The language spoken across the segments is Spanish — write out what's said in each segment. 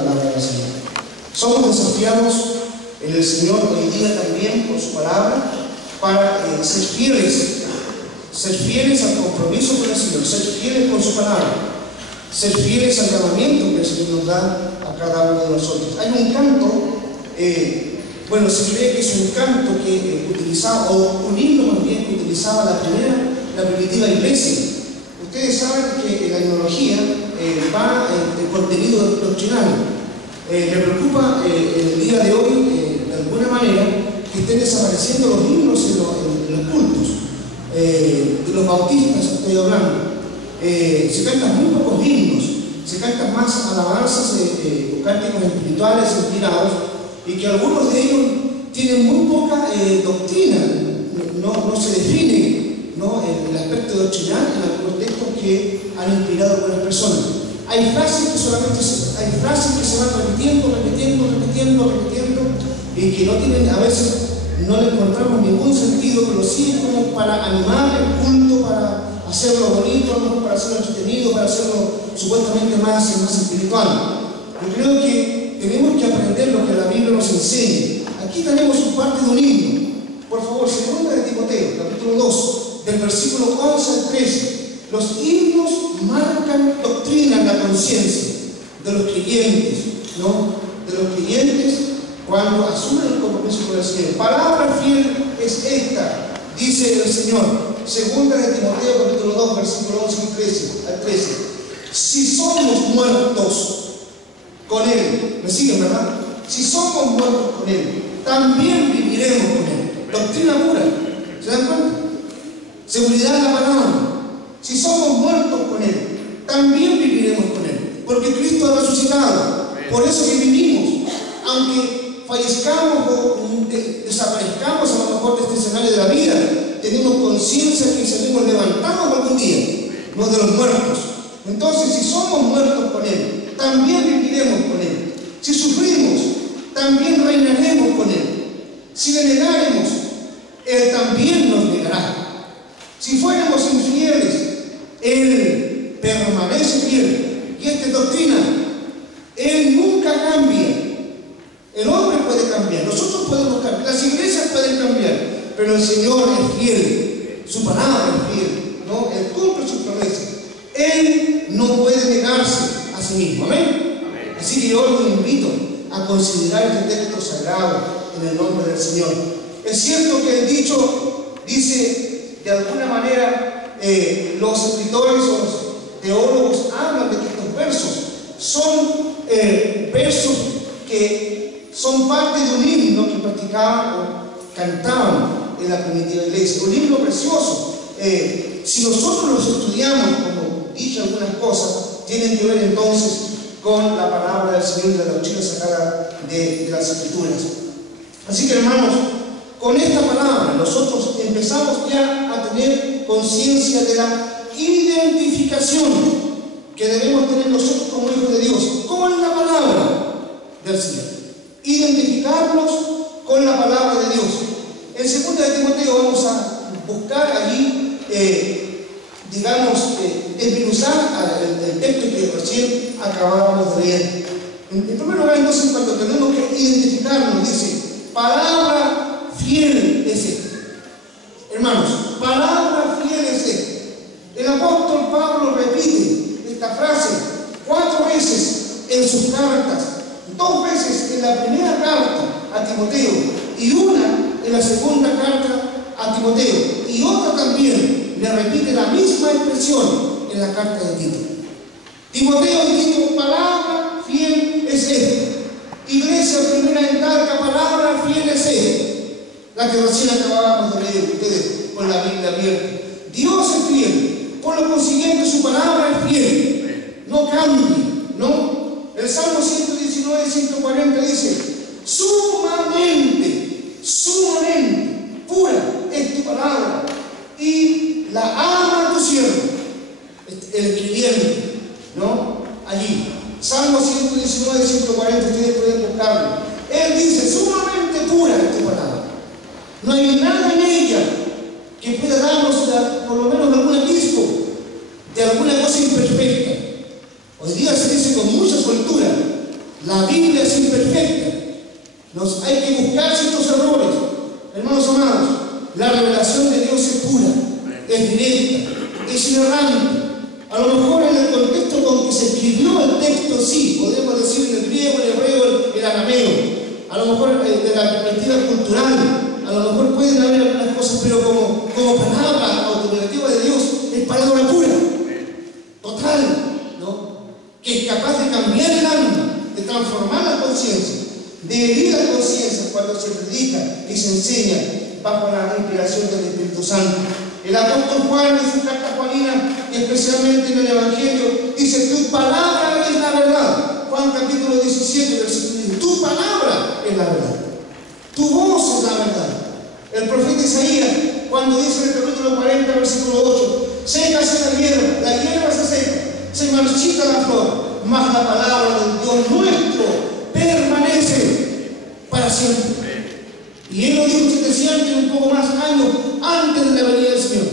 palabra del Señor. Somos desafiados en el Señor hoy día también por su palabra para ser fieles al compromiso con el Señor, ser fieles con su palabra, ser fieles al llamamiento que el Señor nos da a cada uno de nosotros. Hay un canto, se cree que es un canto que utilizaba, o un himno más bien, que utilizaba la primitiva iglesia. Ustedes saben que en la himnología va el contenido doctrinal. Me preocupa el día de hoy, de alguna manera, que estén desapareciendo los himnos en los cultos. De los bautistas estoy hablando. Se cantan muy pocos himnos, se cantan más alabanzas o cánticos espirituales inspirados, y que algunos de ellos tienen muy poca doctrina, no se define el aspecto doctrinal en algunos textos que han inspirado a las personas. Hay frases que se van repitiendo, y que no tienen, a veces no le encontramos ningún sentido, pero sí es como para animar el culto, para hacerlo bonito, ¿no? Para hacerlo entretenido, para hacerlo supuestamente más espiritual. Yo creo que tenemos que aprender lo que la Biblia nos enseña. Aquí tenemos un parte de un himno. Por favor, 2 de Timoteo, capítulo 2, del versículo 11 al 13. Los himnos marcan doctrina en la conciencia de los creyentes, de los creyentes cuando asumen el compromiso con el Señor. Palabra fiel es esta, dice el Señor. 2 de Timoteo, capítulo 2, versículo 11 al 13. Si somos muertos con Él, ¿me siguen, verdad? Si somos muertos con Él, también viviremos con Él. Doctrina pura, ¿se dan cuenta? Seguridad en la palabra. Si somos muertos con Él, también viviremos con Él, porque Cristo ha resucitado. Por eso que vivimos, aunque fallezcamos o desaparezcamos a lo mejor de este escenario de la vida, tenemos conciencia que seremos levantados algún día, no de los muertos. Entonces, si somos muertos con Él, también viviremos con Él. Si sufrimos, también reinaremos con Él. Si le negaremos, Él también nos negará. Si fuéramos infieles, Él permanece fiel. Y esta es doctrina. Él nunca cambia. El hombre puede cambiar, nosotros podemos cambiar, las iglesias pueden cambiar, pero el Señor es fiel, su palabra es fiel, Él cumple sus promesas. Él no puede negarse a sí mismo. Amén. Así que yo los invito a considerar este texto sagrado en el nombre del Señor. Es cierto que el dicho dice, de alguna manera, los escritores o los teólogos hablan de que estos versos son versos que son parte de un himno que practicaban o cantaban en la primitiva iglesia. Un himno precioso. Si nosotros los estudiamos, como dicho algunas cosas, tienen que ver entonces con la palabra del Señor y la doctrina sagrada de las Escrituras. Así que, hermanos, con esta palabra nosotros empezamos ya a tener conciencia de la identificación que debemos tener nosotros como hijos de Dios con la palabra del Señor. Identificarnos con la palabra de Dios. En 2 de Timoteo vamos a buscar allí, desmenuzar el texto que recién acabábamos de leer. En primer lugar, entonces, cuando tenemos que identificarnos, dice, palabra fiel es esta. Hermanos, palabra fiel es esta. El apóstol Pablo repite esta frase 4 veces en sus cartas, 2 veces en la primera carta a Timoteo y una en la segunda carta a Timoteo, y otra también le repite la misma expresión en la carta de Tito. Timoteo dijo, palabra fiel es esta. Iglesia primera en Talca, palabra fiel es esta, la que recién acabábamos de leer ustedes con la Biblia abierta. Dios es fiel, por lo consiguiente su palabra es fiel, no cambia, ¿no? El Salmo 119, 140 dice, sumamente pura es tu palabra, y la ama tu siervo, el escribiente, allí, Salmo 119, 140, ustedes pueden buscarlo. Él dice, sumamente pura es tu palabra. No hay nada en ella que pueda darnos por lo menos algún atisbo de alguna cosa imperfecta. Hoy día se dice con mucha soltura, La Biblia es imperfecta. Hay que buscar ciertos errores. Hermanos amados, la revelación de Dios es pura, es directa, es inerrante. A lo mejor en el contexto con que se escribió el texto, sí, podemos decir en el griego, el hebreo, el arameo. A lo mejor de la perspectiva cultural, a lo mejor pueden haber algunas cosas, pero como palabra autoritativa de Dios, es palabra pura, total, ¿no? Que es capaz de cambiar el alma, de transformar la conciencia, de herir la conciencia cuando se predica y se enseña bajo la inspiración del Espíritu Santo. El apóstol Juan en su carta juanina, y especialmente en el Evangelio, dice: tu palabra es la verdad. Juan capítulo 17, versículo 1. Tu palabra es la verdad. Tu voz es la verdad. El profeta Isaías, cuando dice en el capítulo 40, versículo 8: sécase la hierba se seca, se marchita la flor, mas la palabra del Dios nuestro permanece para siempre. Y él lo dijo 700 y un poco más años antes de la venida del Señor.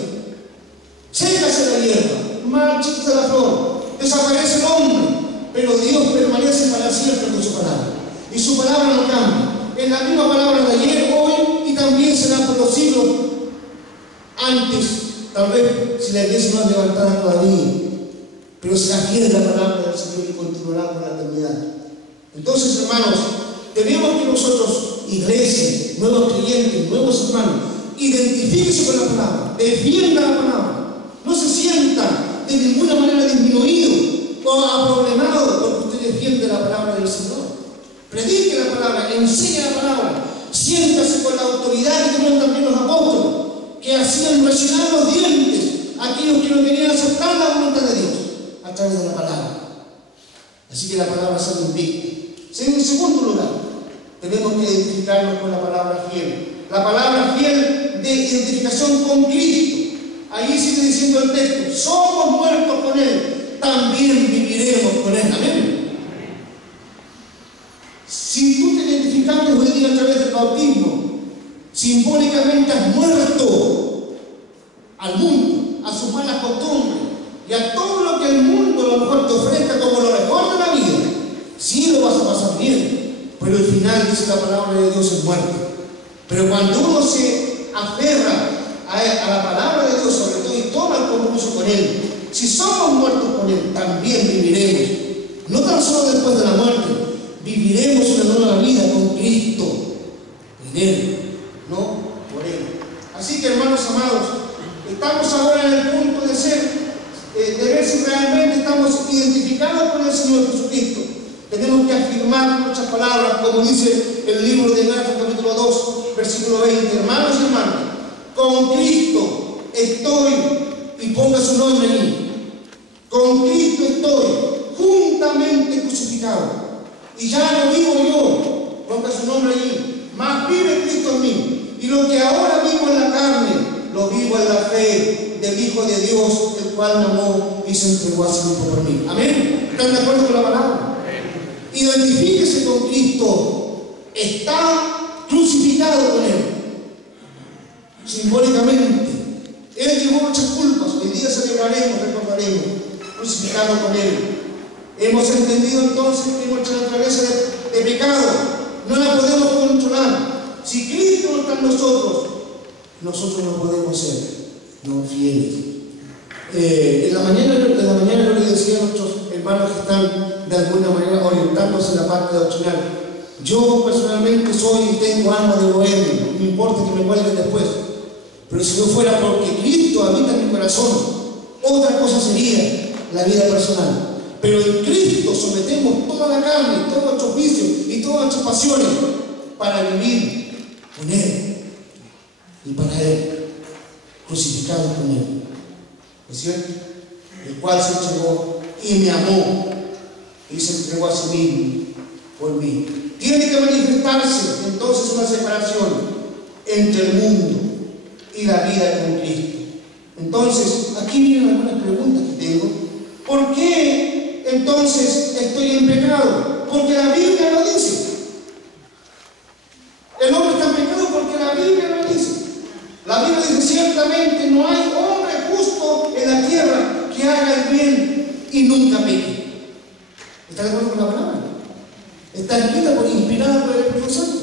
Sécase la hierba, marchita la flor, desaparece el hombre, pero Dios permanece para siempre con su palabra. Y su palabra no cambia. Es la misma palabra de ayer, hoy y también será por los siglos. Antes, tal vez, si la iglesia no es levantada todavía, pero será fiel la palabra del Señor y continuará por la eternidad. Entonces, hermanos, tenemos que nosotros, iglesia, nuevos creyentes, nuevos hermanos, identifíquense con la palabra, defienda la palabra, no se sienta de ninguna manera disminuido o aproblemado porque usted defiende la palabra del Señor. Predique la palabra, enseñe la palabra, siéntase con la autoridad que tenían también los apóstoles, que hacían resonar los dientes a aquellos que no querían aceptar la voluntad de Dios a través de la palabra. Así que la palabra se invicta. En segundo lugar, tenemos que identificarnos con la palabra fiel. La palabra fiel de identificación con Cristo. Ahí sigue diciendo el texto: somos muertos con Él, también viviremos con Él. Amén. Si tú te identificaste hoy día a través del bautismo, simbólicamente has muerto al mundo, a sus malas costumbres y a todo lo que el mundo a lo mejor te ofrezca como lo mejor de la vida. Sí lo vas a pasar bien, pero al final dice la palabra de Dios es muerte. Pero cuando uno se aferra a la palabra de Dios, sobre todo, y toma el compromiso con Él, si somos muertos con Él, también viviremos. No tan solo después de la muerte, viviremos una nueva vida con Cristo, en Él, no por Él. Así que, hermanos amados, estamos ahora en el punto de ver si realmente estamos identificados con el Señor Jesucristo. Tenemos que afirmar muchas palabras, como dice el libro de Gálatas capítulo 2, versículo 20. Hermanos y hermanas, con Cristo estoy, y ponga su nombre ahí, con Cristo estoy juntamente crucificado, y ya no vivo yo, ponga su nombre ahí, mas vive Cristo en mí, y lo que ahora vivo en la carne, lo vivo en la fe del Hijo de Dios, el cual me amó y se entregó a sí mismo por mí. Amén. ¿Están de acuerdo con la palabra? Identifíquese con Cristo, está crucificado con Él, simbólicamente. Él llevó muchas culpas, hoy día celebraremos, recordaremos, crucificado con Él. Hemos entendido entonces que nuestra naturaleza de pecado no la podemos controlar. Si Cristo no está en nosotros, nosotros no podemos ser no fieles. En la mañana yo le decía a nuestros hermanos que están de alguna manera orientándose en la parte doctrinal: yo personalmente soy y tengo alma de bohemio, no importa que me vuelven después, pero si no fuera porque Cristo habita en mi corazón, otra cosa sería la vida personal. Pero en Cristo sometemos toda la carne, todos nuestros vicios y todas nuestras pasiones para vivir con Él y para Él, crucificados con Él. ¿Es cierto? El cual se entregó y me amó y se entregó a sí mismo por mí. Tiene que manifestarse entonces una separación entre el mundo y la vida con Cristo. Entonces, aquí vienen algunas preguntas que tengo. ¿Por qué entonces estoy en pecado? Porque la Biblia lo dice. El hombre está en pecado porque la Biblia lo dice. La Biblia dice: ciertamente no hay hombre justo en la tierra que haga el bien y nunca peque. ¿Está de acuerdo con la palabra? está escrita inspirada por el Espíritu Santo.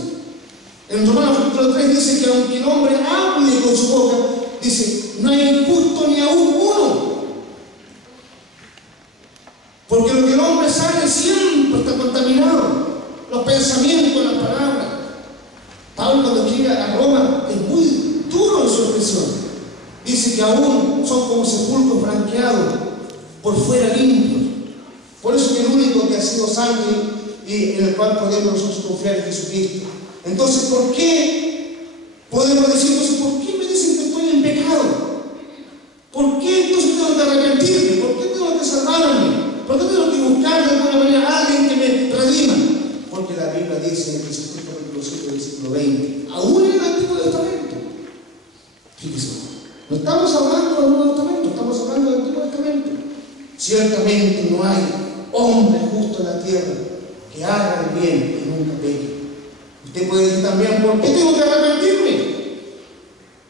En Romanos capítulo 3 dice que aunque el hombre hable con su boca, dice, no hay justo ni aún uno. Porque lo que el hombre sabe siempre está contaminado. Los pensamientos, las palabras. Pablo cuando escribe a Roma es muy duro en su expresión. Dice que aún son como sepulcros blanqueados, por fuera limpios. Por eso que el único que ha sido salvo y en el cual podemos nosotros confiar en Jesucristo. Entonces, ¿por qué podemos decir, por qué me dicen que estoy en pecado? ¿Por qué entonces tengo que arrepentirme? ¿Por qué tengo que salvarme? ¿Por qué tengo que buscar de alguna manera a alguien que me redima? Porque la Biblia dice en Jesucristo capítulo 7, versículo 20, aún en el Antiguo Testamento. Fíjese, no estamos hablando del Nuevo Testamento, estamos hablando del Antiguo Testamento. Ciertamente no hay hombre justo en la tierra que haga el bien y nunca peque. Usted puede decir también, ¿por qué tengo que arrepentirme?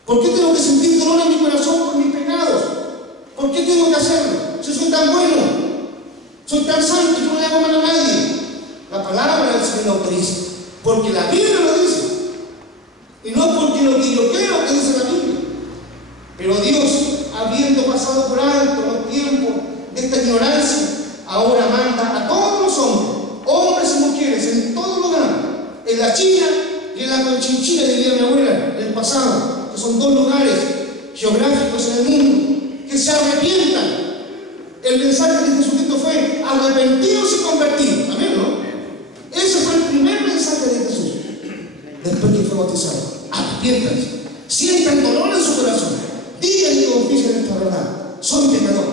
¿Por qué tengo que sentir dolor en mi corazón por mis pecados? ¿Por qué tengo que hacerlo? Si soy tan bueno, soy tan santo que no le hago mal a nadie. La palabra del Señor lo autoriza, porque la Biblia lo dice, y no porque lo que yo creo que dice la Biblia. Pero Dios, habiendo pasado por alto los tiempos de esta ignorancia, ahora manda a todos los hombres y mujeres, en todo lugar, en la China y en la Conchinchina, diría mi abuela, en el pasado, que son dos lugares geográficos en el mundo, que se arrepientan. El mensaje de Jesucristo fue arrepentidos y convertidos. Amén, ¿no? Ese fue el primer mensaje de Jesús después que fue bautizado. Arrepiéntanse, sientan dolor en su corazón, digan y confíen esta verdad. Soy pecador,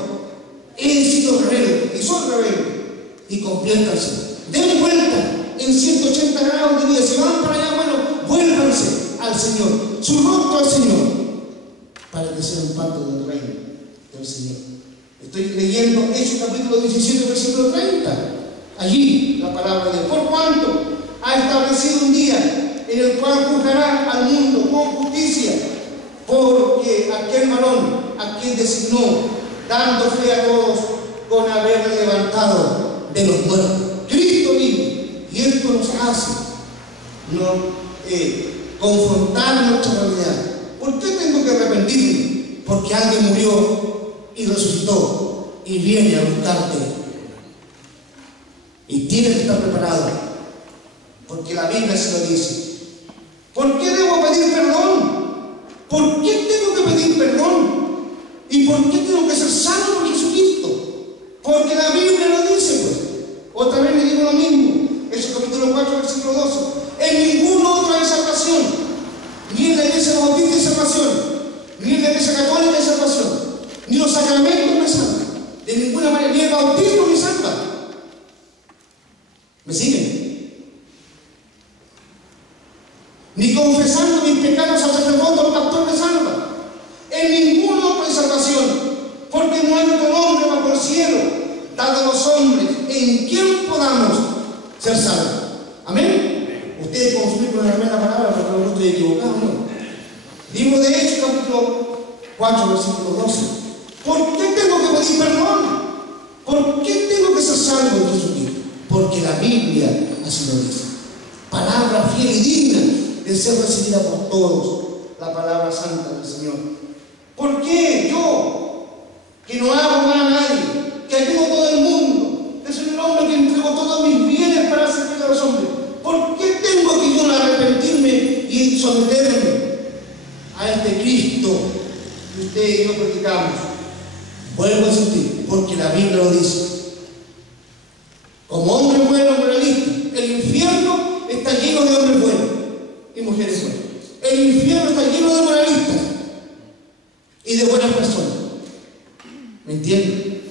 he sido rebelde y soy rebelde, y conviértanse, den vuelta en 180 grados de vida. Si van para allá, bueno, vuélvanse al Señor, su rostro al Señor, para que sean parte del reino del Señor. Estoy leyendo Hechos capítulo 17, versículo 30. Allí la palabra de Dios. Por cuanto ha establecido un día en el cual juzgará al mundo con justicia, porque aquel varón a quien designó, dando fe a todos con haber levantado de los muertos. Cristo vive, y esto nos hace confrontar nuestra realidad. ¿Por qué tengo que arrepentirme? Porque alguien murió y resucitó y viene a buscarte, y tienes que estar preparado, porque la Biblia se lo dice. ¿Por qué debo pedir perdón? ¿Por qué tengo que pedir perdón? ¿Y por qué tengo que ser salvo por Jesucristo? Porque la Biblia lo dice, pues. Otra vez le digo lo mismo, Hechos capítulo 4, versículo 12. En ningún otro hay salvación, ni en la iglesia bautista hay salvación, ni en la iglesia católica hay salvación, ni los sacramentos me salvan, de ninguna manera, ni el bautismo me salva. ¿Me siguen? Ni confesando mis pecados al sacerdote o al pastor me salva. En ningún otro hay salvación, porque no hay otro nombre bajo el cielo dado a los hombres en quien podamos ser salvos. Amén. Ustedes consulten con la palabra, porque no estoy equivocado, ¿no? Libro de Hechos capítulo 4, versículo 12. ¿Por qué tengo que pedir perdón? ¿Por qué tengo que ser salvo en Jesucristo? Porque la Biblia así lo dice. Palabra fiel y digna de ser recibida por todos, la palabra santa del Señor. ¿Por qué yo, que no hago mal a nadie, que ayudo a todo el mundo, que soy un hombre que entrego todos mis bienes para servir a los hombres, por qué tengo que yo arrepentirme y someterme a este Cristo que usted y yo predicamos? Vuelvo a insistir, porque la Biblia lo dice. Como hombre bueno, moralista, el infierno está lleno de hombres buenos y mujeres buenas. El infierno está lleno de moralistas y de buenas personas. ¿Me entienden?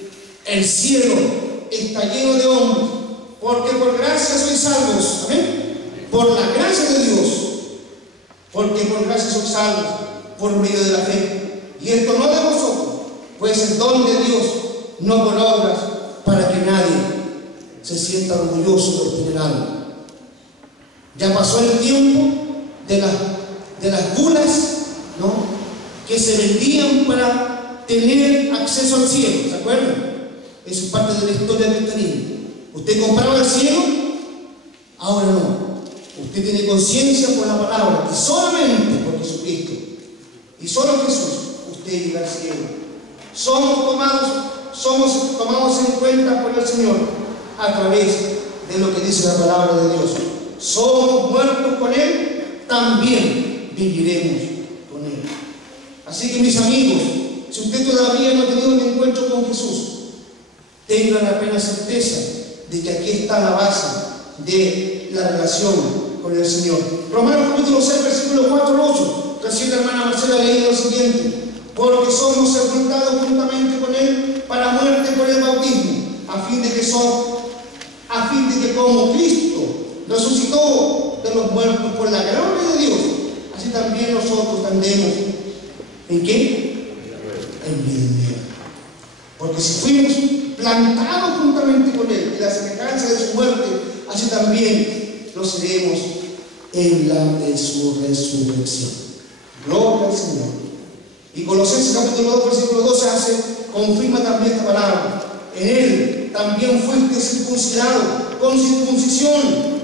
El cielo está lleno de hombres, porque por gracia sois salvos. ¿Amén? Por la gracia de Dios. Porque por gracia sois salvos, por medio de la fe. Y esto no de vosotros, pues es don de Dios, no por obras, para que nadie se sienta orgulloso de tener algo. Ya pasó el tiempo de las bulas, ¿no?, que se vendían para tener acceso al cielo. ¿Se acuerdan? Eso es parte de la historia del cristianismo. Usted compraba el cielo Ahora no. Usted tiene conciencia por la palabra que solamente por Jesucristo y solo Jesús usted llega al cielo. Somos tomados en cuenta por el Señor a través de lo que dice la palabra de Dios. Somos muertos con Él, también viviremos con Él. Así que, mis amigos, si usted todavía no ha tenido un encuentro con Jesús, tengan la plena certeza de que aquí está la base de la relación con el Señor. Romanos capítulo 6, versículo 4 al 8. Recién la hermana Marcela ha leído lo siguiente: porque somos sepultados juntamente con Él para muerte por el bautismo, a fin de que como Cristo resucitó de los muertos por la gloria de Dios, así también nosotros andemos. ¿En qué? En vida. Porque si fuimos plantados juntamente con Él en la semejanza de su muerte, así también lo seremos en la de su resurrección. Gloria al Señor. Y Colosenses capítulo 2, versículo 12 confirma también esta palabra: en Él también fuiste circuncidado con circuncisión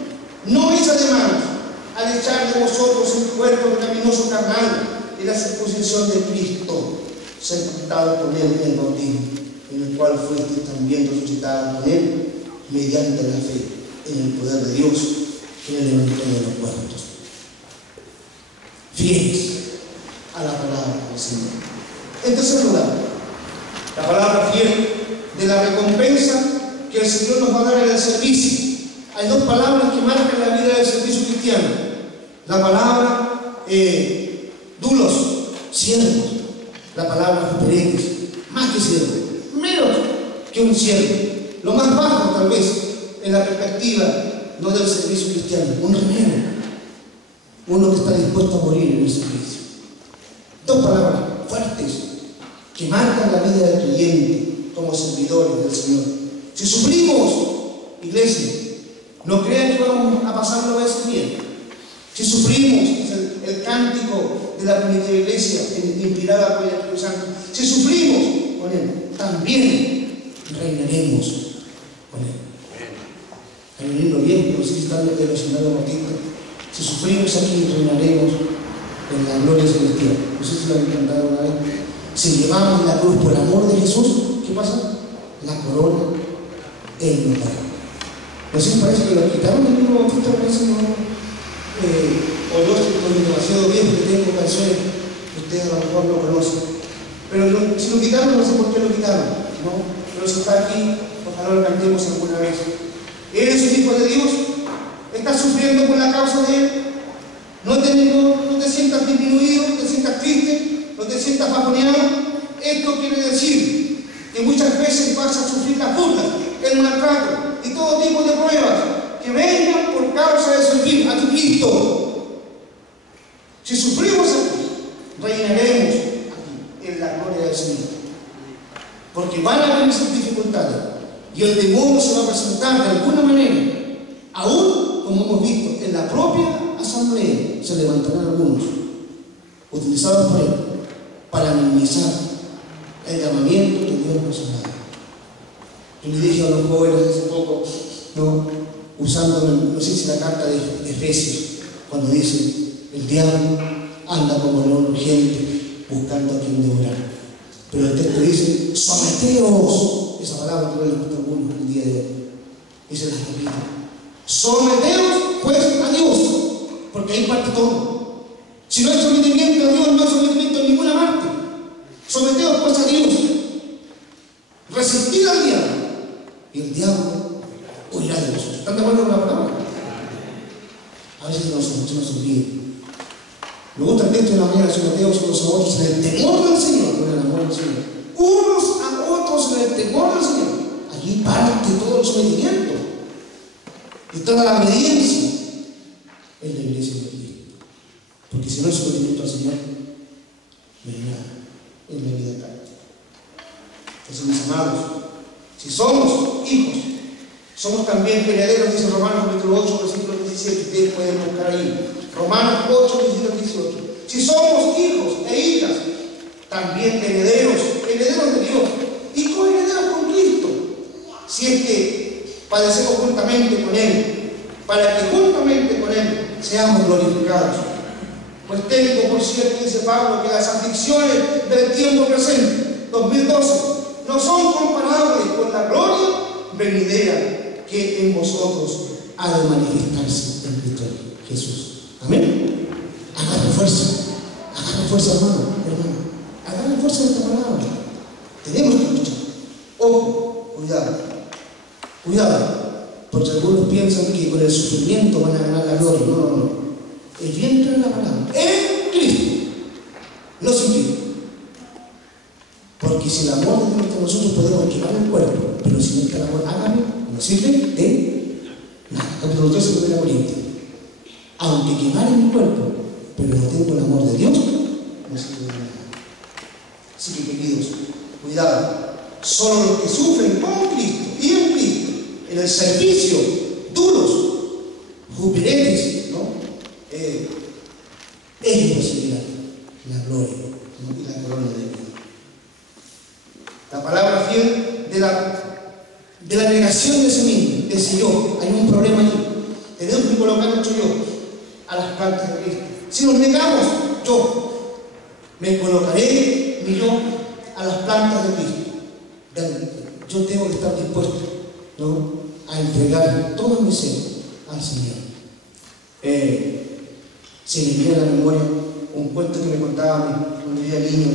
no hecha de manos, al echar de vosotros el cuerpo pecaminoso carnal y la circuncisión de Cristo, sepultado con Él en el bautismo, en el cual fuiste también resucitado con Él mediante la fe en el poder de Dios que le levantó de los muertos. Fieles a la palabra del Señor. En tercer lugar, la palabra fiel de la recompensa que el Señor nos va a dar en el servicio. Hay dos palabras que marcan la vida del servicio cristiano. La palabra dulos, siervos. La palabra perenes, más que siervo, menos que un siervo. Lo más bajo, tal vez, en la perspectiva no del servicio cristiano, un remero, uno que está dispuesto a morir en el servicio. Dos palabras fuertes que marcan la vida del creyente como servidores del Señor. Si sufrimos, iglesia, no crean que vamos a pasarlo a veces bien. Si sufrimos, es el cántico de la primitiva iglesia inspirada por el Espíritu Santo, si sufrimos con Él, también reinaremos con Él. Hay un libro viejo, pero sí está de los señores Bautista: si sufrimos aquí, reinaremos en la gloria celestial. No sé si lo han cantado una vez. Si llevamos la cruz por amor de Jesús, ¿qué pasa? La corona Él nos dará. No sé si parece que lo quitaron del libro Bautista, parece que no. O yo estoy demasiado viejo que tengo canciones que ustedes a lo mejor no conocen. Pero si lo quitaron, no sé por qué lo quitaron, ¿no? Pero si está aquí, ojalá lo cantemos alguna vez. ¿Eres un hijo de Dios? ¿Estás sufriendo por la causa de Él? No te sientas disminuido, no te sientas triste, no te sientas bajoneado. Esto quiere decir que muchas veces vas a sufrir las burlas, el maltrato y todo tipo de pruebas que vengan por causa de servir a tu Cristo. Si sufrimos aquí, reinaremos aquí en la gloria del Señor. Porque van a haber esas dificultades y el demonio se va a presentar de alguna manera, aún como hemos visto en la propia asamblea. Se levantarán algunos utilizados por Él para minimizar el llamamiento que Dios nos ha dado. Yo le dije a los jóvenes hace poco, ¿no? Usando, no sé si la carta de Efesios, cuando dice: el diablo anda como león urgente buscando a quien devorar. Pero el texto dice: someteos. Esa palabra que no le gusta a algunos el día de hoy, y se las repito: someteos pues a Dios, porque ahí parte todo. Si no hay sometimiento a Dios, no hay sometimiento en ninguna parte. Someteos pues a Dios, resistid al diablo, y el diablo huirá de vosotros. ¿Están de acuerdo con la palabra? A veces se nos olvida. Me gusta el texto de la mañana: someteos unos a otros en el temor del Señor, no en el amor del Señor. Unos a otros en el temor del Señor. Allí parte todo el sometimiento y toda la obediencia en la iglesia de Cristo. Porque si no hay sometimiento al Señor, no hay nada en la vida acá. Entonces, mis amados, si somos hijos, somos también herederos, dice Romanos capítulo 8, versículo 17. Ustedes pueden buscar ahí. Romanos 8, versículo 18. Si somos hijos e hijas, también herederos de Dios y coherederos con Cristo, si es que padecemos juntamente con Él, para que seamos glorificados. Pues tengo por cierto, dice Pablo, que las aflicciones del tiempo presente, 2012, no son comparables con la gloria venidera que en vosotros ha de manifestarse en Cristo Jesús. Amén. Agarre fuerza, hermano. Agarre fuerza de esta palabra. Tenemos que luchar. Ojo, cuidado, porque algunos piensan que con el sufrimiento van a ganar la gloria. No. Es bien clara la palabra. En Cristo, no sin Cristo. Porque si el amor de Dios está en nosotros, podemos quemar el cuerpo, pero si no está el amor, hágame, no sirve de nada. Capítulo 13 de la Corintia. Aunque quemar en mi cuerpo, pero no tengo el amor de Dios, no sirve de nada. Así que, queridos, cuidado. Solo los que sufren con Cristo y en Cristo, en el servicio, duros, jubiletes, ¿no? Ellos recibirán la gloria, ¿no? Y la corona de Dios. La palabra fiel de la negación de sí mismo, de ese yo. Hay un problema allí. Tenemos que colocar nuestro yo a las plantas de Cristo. Si nos negamos, yo me colocaré mi yo a las plantas de Cristo. Yo tengo que estar dispuesto, ¿no?, a entregar todo mi ser al Señor. Se me viene a la memoria un cuento que me contaba cuando yo era niño.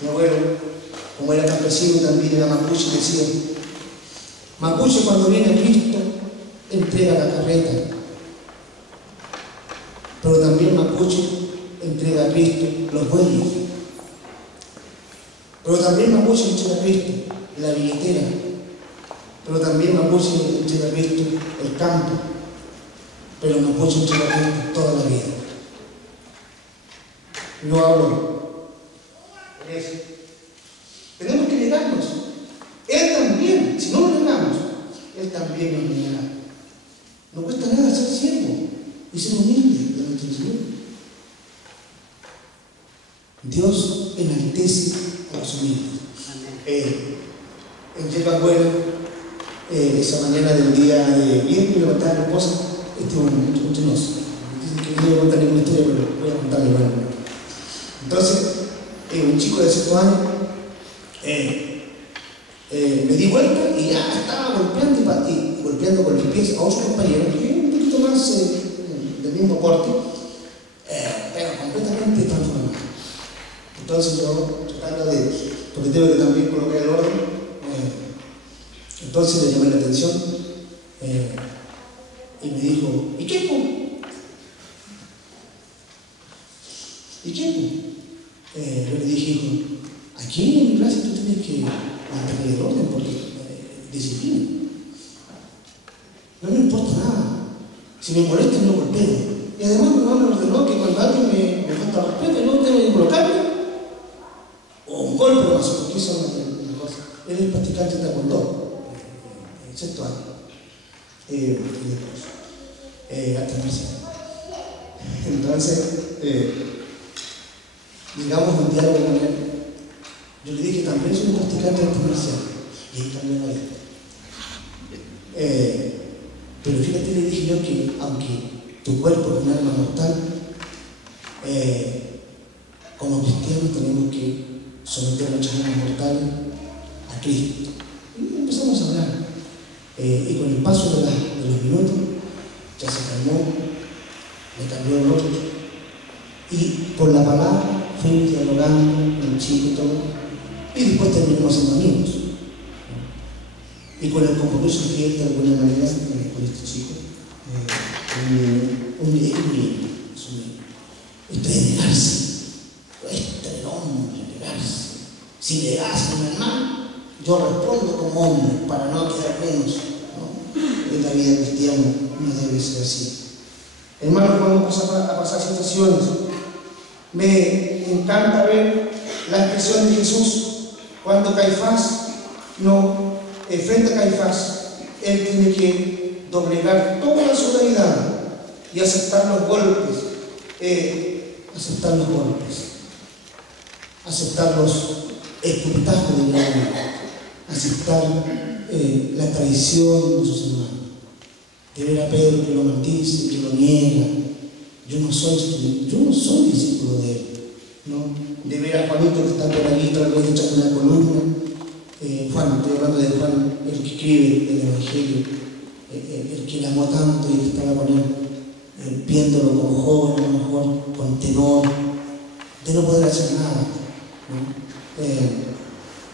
Mi abuelo, como era campesino también, era mapuche, decía: mapuche, cuando viene a Cristo, entrega la carreta. Pero también mapuche entrega a Cristo los bueyes. Pero también mapuche entrega a Cristo la billetera. Pero también mapuche entrega a Cristo el campo. Pero mapuche entrega a Cristo toda la vida. Yo hablo de eso. Tenemos que negarnos. Él también, si no lo negamos, Él también nos negará. No cuesta nada ser siervo y ser humilde de nuestro Señor. Dios enaltece a los humildes. En Yepa Bueno, esa mañana del día de viernes, me levantaba mi esposa. Este es un chinoso. Dicen que no voy a contar ninguna historia, pero voy a contarle igual. Entonces, un chico de 5 años, me di vuelta y ya estaba golpeando con los pies a otro compañero que es un poquito más del mismo porte, pero completamente transformado. Entonces yo, tratando de, porque tengo que también colocar el orden, entonces le llamé la atención y me dijo: ¿y qué, po? ¿Y qué, po? Yo le dije: hijo, aquí en mi clase tú tienes que mantener el orden porque disciplina. No me importa nada. Si me molesta, no golpeo. Y además mi mamá me ordenó que cuando alguien me falta respeto, yo tengo que colocarme o un golpe más, porque eso es una cosa. Él es practicante de taekwondo, en 6º año, hasta marcial. Entonces, digamos un diálogo con él. Yo le dije: también soy un practicante de arte marcial, y él también lo es. Pero fíjate, le dije yo que aunque tu cuerpo es un arma mortal, como cristianos tenemos que someter nuestras armas mortales a Cristo. Y empezamos a hablar. Y con el paso de los minutos, ya se calmó, me cambió el rostro. Y por la palabra fuimos dialogando con el chico y todo. Y después terminamos siendo amigos. Y con el compromiso que él de alguna manera con este chico, un niño. Esto es negarse. Cuesta el hombre negarse. Si negas a un hermano, yo respondo como hombre para no quedar menos, ¿no? En la vida cristiana no debe ser así. Hermanos, vamos a pasar situaciones. Me encanta ver la expresión de Jesús cuando Caifás frente a Caifás, él tiene que doblegar toda la solidaridad y aceptar los golpes, aceptar los escupitajos del diablo, aceptar la traición de sus hermanos, de ver a Pedro que lo maldice, que lo niega, yo no soy discípulo de él, ¿no? De ver a Juanito que está por allí, tal vez echando una columna. Juan, estoy hablando de Juan, el que escribe el Evangelio, el que le amó tanto y que estaba con él, viéndolo como joven, a lo mejor con temor de no poder hacer nada, ¿no?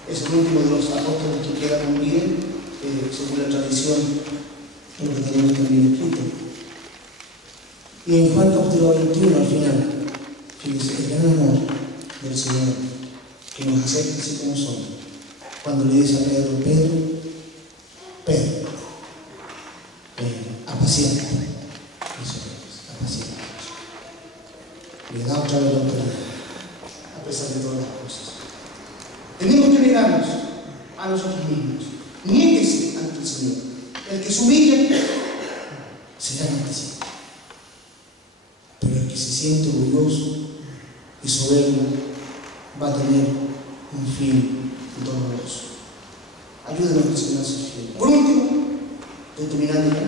Es el último de los apóstoles que queda con vida, según la tradición, lo que tenemos también escrito. Y en Juan capítulo 21, al final, fíjese, el gran amor del Señor, que nos acepta así como somos. Cuando le dice a Pedro, Pedro, apacienta, apacienta. Le da otra vez la autoridad, a pesar de todas las cosas. Tenemos que negarnos a nosotros mismos. Niéguese ante el Señor. El que se humilla será maldecido. Pero el que se siente orgulloso y soberbio va a tener un fin doloroso. Ayúdenos que el Señor sea fiel. Por último, estoy terminando ya.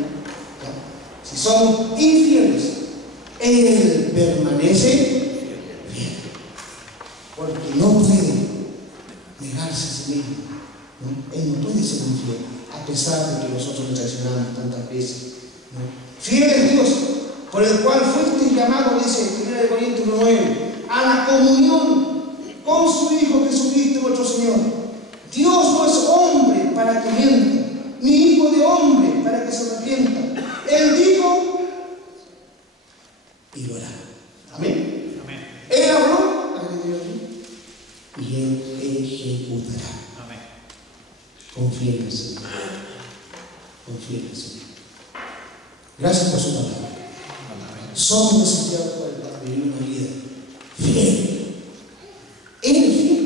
Si somos infieles, Él permanece fiel. Porque no puede negarse a sí mismo, ¿no? Él no puede ser infiel, a pesar de que nosotros le traicionamos tantas veces, ¿no? Fiel es Dios, por el cual fuiste llamado, dice 1 Corintios 9, a la comunión con su Hijo Jesucristo nuestro Señor. Dios no es hombre para que mienta, ni hijo de hombre para que se arrepienta. Él dijo y lo hará. Amén. Amén. Él habló y Él ejecutará. Amén. Confía en el Señor. Confía en el Señor. Gracias por su palabra. Somos desafiados por el Padre a vivir una vida fiel. Él es fiel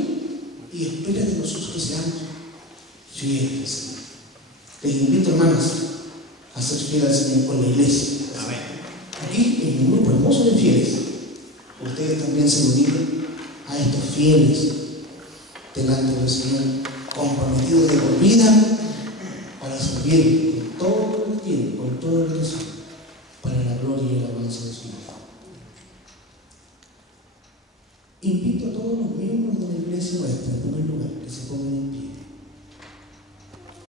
y espera de nosotros que seamos fieles. Les invito, hermanas, a ser fieles al Señor con la iglesia. Amén. Aquí, en un grupo hermoso de fieles, ustedes también se unen a estos fieles delante del Señor, comprometidos de por vida para servir con todo el tiempo, con todo el deseo, para la gloria y el avance de su nombre. Invito a todos los miembros de la iglesia nuestra, en primer lugar, que se pongan en pie.